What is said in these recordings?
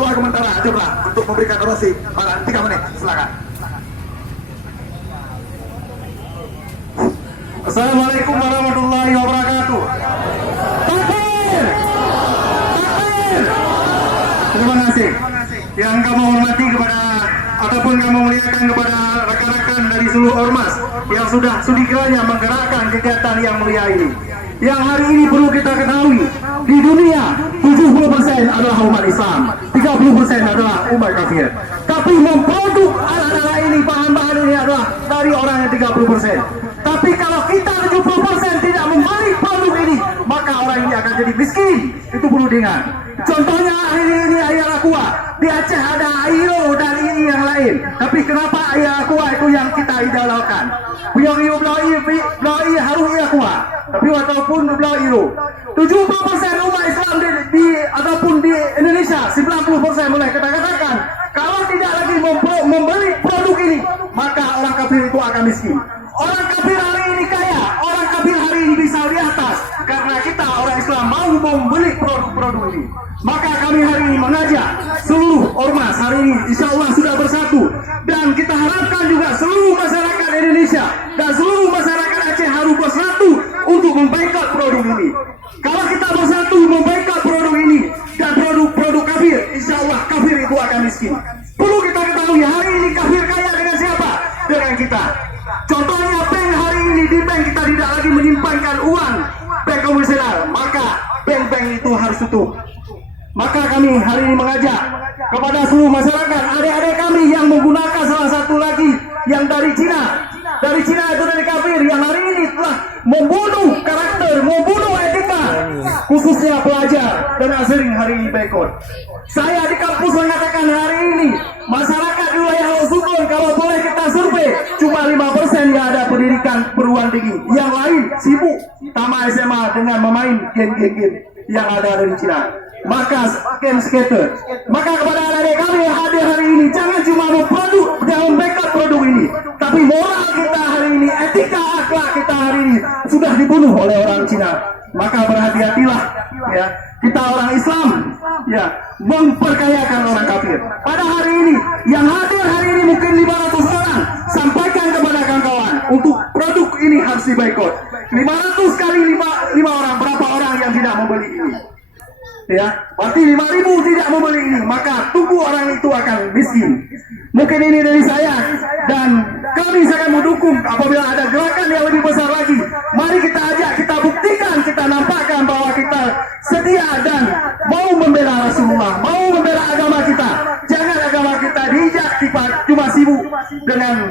berdoa sementara ajurlah untuk memberikan orasi pada 3 menit. Silakan. Assalamualaikum warahmatullahi wabarakatuh. Takbir! Takbir! Terima kasih yang kamu hormati kepada ataupun kamu muliakan kepada rekan-rekan dari seluruh ormas yang sudah sudikiranya menggerakkan kegiatan yang mulia ini. Yang hari ini perlu kita ketahui, di dunia 70% adalah umat Islam, 30% adalah umat kafir. Tapi memproduk alat-alat ini, bahan-bahan ini adalah dari orang yang 30%. Tapi kalau kita 70% tidak membeli produk ini, maka orang ini akan jadi miskin. Itu perlu diingat. Contohnya hari ini air aqua. Di Aceh ada Airo dan ini yang lain. Tapi kenapa air aqua itu yang kita idolakan? Biar belai harus air aqua. Tapi walaupun belai Airo. 70% umat Islam di ataupun di Indonesia, 90% mulai kita katakan, kalau tidak lagi membeli produk ini, maka orang kafir itu akan miskin. Orang kafir hari ini kaya, orang kafir hari ini bisa di atas karena kita orang Islam mau membeli produk-produk ini. Maka kami hari ini mengajak seluruh ormas hari ini insya Allah sudah bersatu, dan kita harapkan juga seluruh masyarakat Indonesia dan seluruh masyarakat Aceh harus bersatu untuk memboikot produk ini. Kalau kita bersatu memboikot produk ini dan produk-produk kafir, insya Allah kafir itu akan miskin. Perlu kita ketahui hari ini kafir kaya dengan siapa? Dengan kita. Contohnya bank hari ini, di bank kita tidak lagi menyimpankan uang bank komersial, maka bank-bank itu harus tutup. Maka kami hari ini mengajak kepada seluruh masyarakat, adik-adik kami yang menggunakan salah satu lagi yang dari Cina itu dari kafir, yang hari ini telah membunuh karakter, membunuh etika, khususnya pelajar, dan sering hari ini boikot. Saya di kampus mengatakan hari ini masyarakat di wilayah Sukun kalau boleh kita survei cuma 5% yang ada pendidikan perguruan tinggi, yang lain sibuk tamat SMA dengan memain game-game yang ada dari Cina. Maka game skater. Maka kepada adik kami yang hadir hari ini, jangan cuma membackup produk ini, tapi moral kita hari ini, etika akhlak kita hari ini sudah dibunuh oleh orang Cina. Maka berhati-hatilah ya, kita orang Islam ya, memperkayakan orang kafir. Pada hari ini yang hadir hari ini mungkin 500 orang, sampaikan kepada kawan-kawan untuk produk ini harus diboikot. 500 kali 5 orang, berapa orang yang tidak membeli ini? Ya, berarti 5.000 tidak membeli ini, maka tunggu orang itu akan miskin. Mungkin ini dari saya, dan kami sangat mendukung apabila ada gerakan yang lebih besar lagi. Mari kita ajak, kita buktikan, kita nampakkan bahwa kita setia dan mau membela Rasulullah, mau membela agama kita. Jangan agama kita diinjak, kita cuma sibuk dengan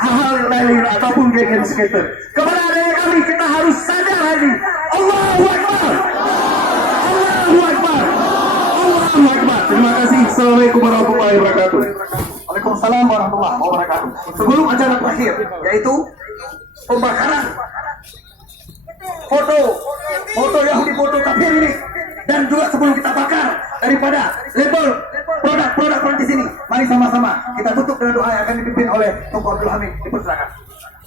hal-hal lain ataupun game skater. Kepada adik kami, kita harus sadar hari ini. Allahu Akbar. Allahu Akbar. Allahu Akbar. Terima kasih. Assalamualaikum warahmatullahi wabarakatuh. Waalaikumsalam warahmatullahi wabarakatuh. Sebelum acara terakhir, yaitu pembakaran foto yang difoto kafir ini, dan juga sebelum kita bakar daripada label produk-produk di sini, mari sama-sama kita tutup dengan doa yang akan dipimpin oleh Tuan Abdul Hamid.